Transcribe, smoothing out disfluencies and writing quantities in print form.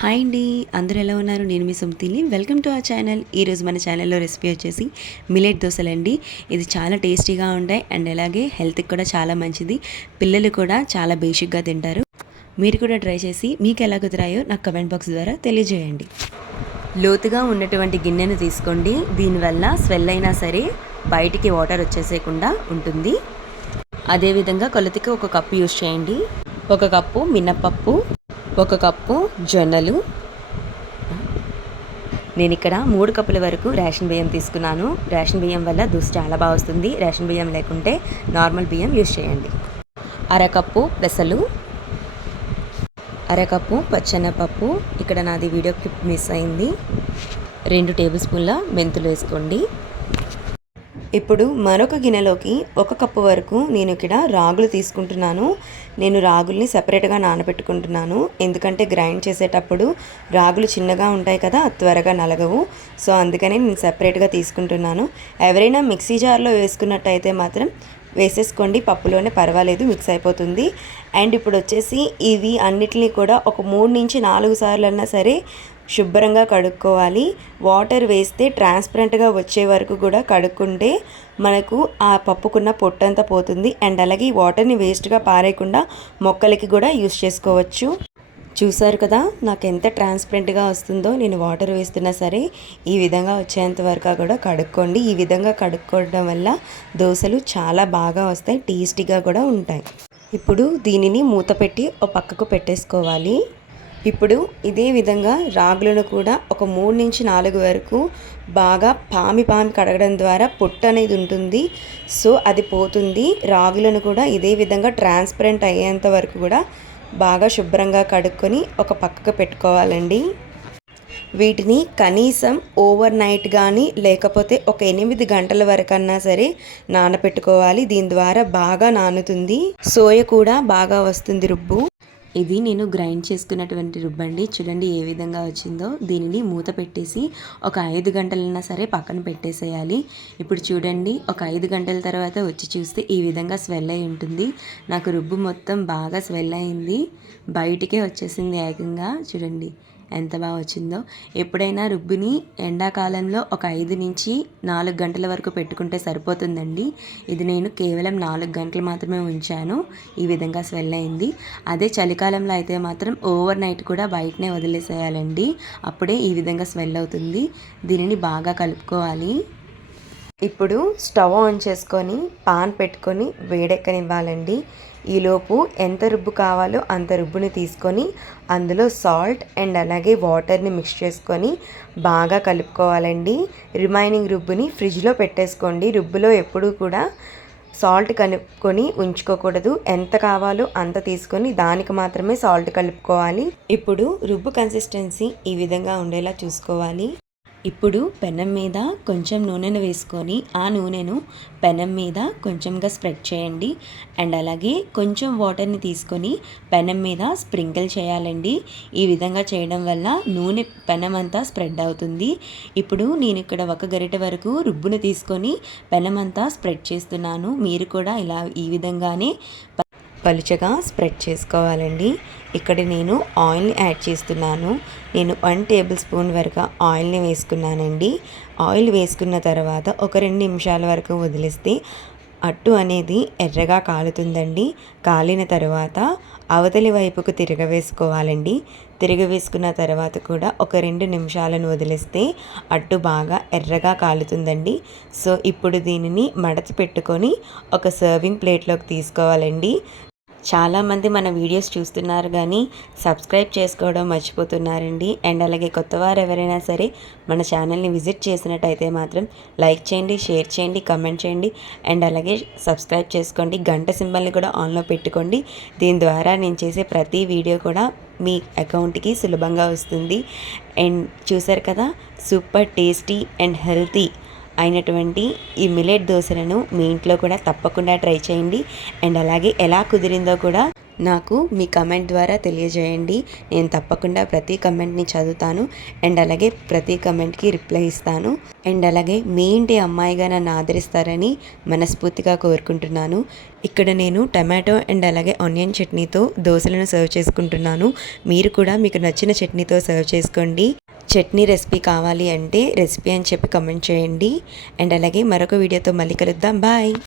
Hi అండి, అందరూ ఎలా ఉన్నారు? నేను మీ సుమతిని. Welcome to our channel. ఈరోజు మన ఛానల్లో రెసిపీ వచ్చేసి మిల్లెట్ దోశలండి. ఇది చాలా టేస్టీగా ఉంటాయి అండ్ అలాగే హెల్త్కి కూడా చాలా మంచిది. పిల్లలు కూడా చాలా బేసిక్గా తింటారు. మీరు కూడా ట్రై చేసి మీకు ఎలా కుదిరాయో నాకు కమెంట్ బాక్స్ ద్వారా తెలియజేయండి. లోతుగా ఉన్నటువంటి గిన్నెను తీసుకోండి. దీనివల్ల స్వెల్ అయినా సరే బయటికి వాటర్ వచ్చేసేయకుండా ఉంటుంది. అదేవిధంగా కొలతకి ఒక కప్పు యూస్ చేయండి. ఒక కప్పు మినప్పప్పు, ఒక కప్పు జొన్నలు. నేను ఇక్కడ 3 కప్పుల వరకు రేషన్ బియ్యం తీసుకున్నాను. రేషన్ బియ్యం వల్ల దోశ చాలా బాగా వస్తుంది. రేషన్ బియ్యం లేకుంటే నార్మల్ బియ్యం యూస్ చేయండి. అరకప్పు పెసలు, అరకప్పు పచ్చెనపప్పు. ఇక్కడ నాది వీడియో క్లిప్ మిస్ అయింది. 2 టేబుల్ స్పూన్ల మెంతులు వేసుకోండి. ఇప్పుడు మరొక గిన్నెలోకి 1 కప్పు వరకు నేను ఇక్కడ రాగులు తీసుకుంటున్నాను. నేను రాగుల్ని సెపరేట్గా నానబెట్టుకుంటున్నాను. ఎందుకంటే గ్రైండ్ చేసేటప్పుడు రాగులు చిన్నగా ఉంటాయి కదా, త్వరగా నలగవు. సో అందుకని నేను సెపరేట్గా తీసుకుంటున్నాను. ఎవరైనా మిక్సీ జార్లో వేసుకున్నట్టయితే మాత్రం వేసేసుకోండి, పప్పులోనే పర్వాలేదు, మిక్స్ అయిపోతుంది. అండ్ ఇప్పుడు వచ్చేసి ఇవి అన్నిటినీ కూడా ఒక 3 నుంచి 4 సార్లు అన్నా సరే శుభ్రంగా కడుక్కోవాలి. వాటర్ వేస్తే ట్రాన్స్పరెంట్గా వచ్చే వరకు కూడా కడుక్కుంటే మనకు ఆ పప్పుకున్న పొట్టంతా పోతుంది. అండ్ అలాగే ఈ వాటర్ని వేస్ట్గా పారేయకుండా మొక్కలకి కూడా యూస్ చేసుకోవచ్చు. చూసారు కదా నాకు ఎంత ట్రాన్స్పరెంట్గా వస్తుందో. నేను వాటర్ వేస్తున్నా సరే ఈ విధంగా వచ్చేంత వరకు కూడా కడుక్కోండి. ఈ విధంగా కడుక్కోవడం వల్ల దోశలు చాలా బాగా వస్తాయి, టేస్టీగా కూడా ఉంటాయి. ఇప్పుడు దీనిని మూత పెట్టి ఒక పక్కకు పెట్టేసుకోవాలి. ఇప్పుడు ఇదే విధంగా రాగులను కూడా ఒక 3 నుంచి 4 వరకు బాగా పామి కడగడం ద్వారా పొట్టు అనేది ఉంటుంది. సో అది పోతుంది. రాగులను కూడా ఇదే విధంగా ట్రాన్స్పరెంట్ అయ్యేంత వరకు కూడా బాగా శుభ్రంగా కడుక్కొని ఒక పక్కకు పెట్టుకోవాలండి. వీటిని కనీసం ఓవర్ నైట్ కానీ లేకపోతే ఒక 8 గంటల వరకన్నా సరే నానబెట్టుకోవాలి. దీని ద్వారా బాగా నానుతుంది, సోయ కూడా బాగా వస్తుంది రుబ్బు. ఇది నేను గ్రైండ్ చేసుకున్నటువంటి రుబ్బండి. చూడండి ఏ విధంగా వచ్చిందో. దీనిని మూత పెట్టేసి ఒక 5 గంటలైనా సరే పక్కన పెట్టేసేయాలి. ఇప్పుడు చూడండి ఒక 5 గంటల తర్వాత వచ్చి చూస్తే ఈ విధంగా స్వెల్ అయి ఉంటుంది. నాకు రుబ్బు మొత్తం బాగా స్వెల్ అయింది, బయటికే వచ్చేసింది ఏకంగా. చూడండి ఎంత బాగా వచ్చిందో. ఎప్పుడైనా రుబ్బుని ఎండాకాలంలో ఒక 5 నుంచి 4 గంటల వరకు పెట్టుకుంటే సరిపోతుందండి. ఇది నేను కేవలం 4 గంటలు మాత్రమే ఉంచాను. ఈ విధంగా స్వెల్ అయింది. అదే చలికాలంలో అయితే మాత్రం ఓవర్ నైట్ కూడా బయటనే వదిలేసేయాలండి. అప్పుడే ఈ విధంగా స్వెల్ అవుతుంది. దీనిని బాగా కలుపుకోవాలి. ఇప్పుడు స్టవ్ ఆన్ చేసుకొని పాన్ పెట్టుకొని వేడెక్కనివ్వాలండి. ఈలోపు ఎంత రుబ్బు కావాలో అంత రుబ్బుని తీసుకొని అందులో సాల్ట్ అండ్ అలాగే వాటర్ని మిక్స్ చేసుకొని బాగా కలుపుకోవాలండి. రిమైనింగ్ రుబ్బుని ఫ్రిడ్జ్లో పెట్టేసుకోండి. రుబ్బులో ఎప్పుడూ కూడా సాల్ట్ కలుపుకొని ఉంచుకోకూడదు. ఎంత కావాలో అంత తీసుకొని దానికి మాత్రమే సాల్ట్ కలుపుకోవాలి. ఇప్పుడు రుబ్బు కన్సిస్టెన్సీ ఈ విధంగా ఉండేలా చూసుకోవాలి. ఇప్పుడు పెనం మీద కొంచెం నూనెను వేసుకొని ఆ నూనెను పెనం మీద కొంచెంగా స్ప్రెడ్ చేయండి. అండ్ అలాగే కొంచెం వాటర్ని తీసుకొని పెనం మీద స్ప్రింకిల్ చేయాలండి. ఈ విధంగా చేయడం వల్ల నూనె పెనం అంతా స్ప్రెడ్ అవుతుంది. ఇప్పుడు నేను ఇక్కడ 1 గరిటె వరకు రుబ్బును తీసుకొని పెనం అంతా స్ప్రెడ్ చేస్తున్నాను. మీరు కూడా ఇలా ఈ విధంగానే పలుచగా స్ప్రెడ్ చేసుకోవాలండి. ఇక్కడ నేను ఆయిల్ని యాడ్ చేస్తున్నాను. నేను 1 టేబుల్ స్పూన్ వరకు ఆయిల్ని వేసుకున్నానండి. ఆయిల్ వేసుకున్న తర్వాత ఒక 2 నిమిషాల వరకు వదిలేస్తే అట్టు అనేది ఎర్రగా కాలుతుందండి. కాలిన తర్వాత అవతలి వైపుకు తిరగవేసుకోవాలండి. తిరగవేసుకున్న తర్వాత కూడా ఒక 2 నిమిషాలను వదిలేస్తే అట్టు బాగా ఎర్రగా కాలుతుందండి. సో ఇప్పుడు దీనిని మడత పెట్టుకొని ఒక సర్వింగ్ ప్లేట్లోకి తీసుకోవాలండి. చాలామంది మన వీడియోస్ చూస్తున్నారు కానీ సబ్స్క్రైబ్ చేసుకోవడం మర్చిపోతున్నారండి. అండ్ అలాగే కొత్తవారు ఎవరైనా సరే మన ఛానల్ని విజిట్ చేసినట్టయితే మాత్రం లైక్ చేయండి, షేర్ చేయండి, కమెంట్ చేయండి. అండ్ అలాగే సబ్స్క్రైబ్ చేసుకోండి. గంట సింబల్ని కూడా ఆన్లో పెట్టుకోండి. దీని ద్వారా నేను చేసే ప్రతి వీడియో కూడా మీ అకౌంట్కి సులభంగా వస్తుంది. అండ్ చూసారు కదా సూపర్ టేస్టీ అండ్ హెల్తీ అయినటువంటి ఈ మిల్లెట్ దోశలను మీ ఇంట్లో కూడా తప్పకుండా ట్రై చేయండి. అండ్ అలాగే ఎలా కుదిరిందో కూడా నాకు మీ కమెంట్ ద్వారా తెలియజేయండి. నేను తప్పకుండా ప్రతి కమెంట్ని చదువుతాను అండ్ అలాగే ప్రతి కమెంట్కి రిప్లై ఇస్తాను. అండ్ అలాగే మీ ఇంటి అమ్మాయిగా నన్ను ఆదరిస్తారని మనస్ఫూర్తిగా కోరుకుంటున్నాను. ఇక్కడ నేను టమాటో అండ్ అలాగే ఆనియన్ చట్నీతో దోశలను సర్వ్ చేసుకుంటున్నాను. మీరు కూడా మీకు నచ్చిన చట్నీతో సర్వ్ చేసుకోండి. చట్నీ రెసిపీ కావాలి అంటే రెసిపీ అని చెప్పి కమెంట్ చేయండి. అండ్ అలాగే మరొక వీడియోతో మళ్ళీ కలుద్దాం. బాయ్.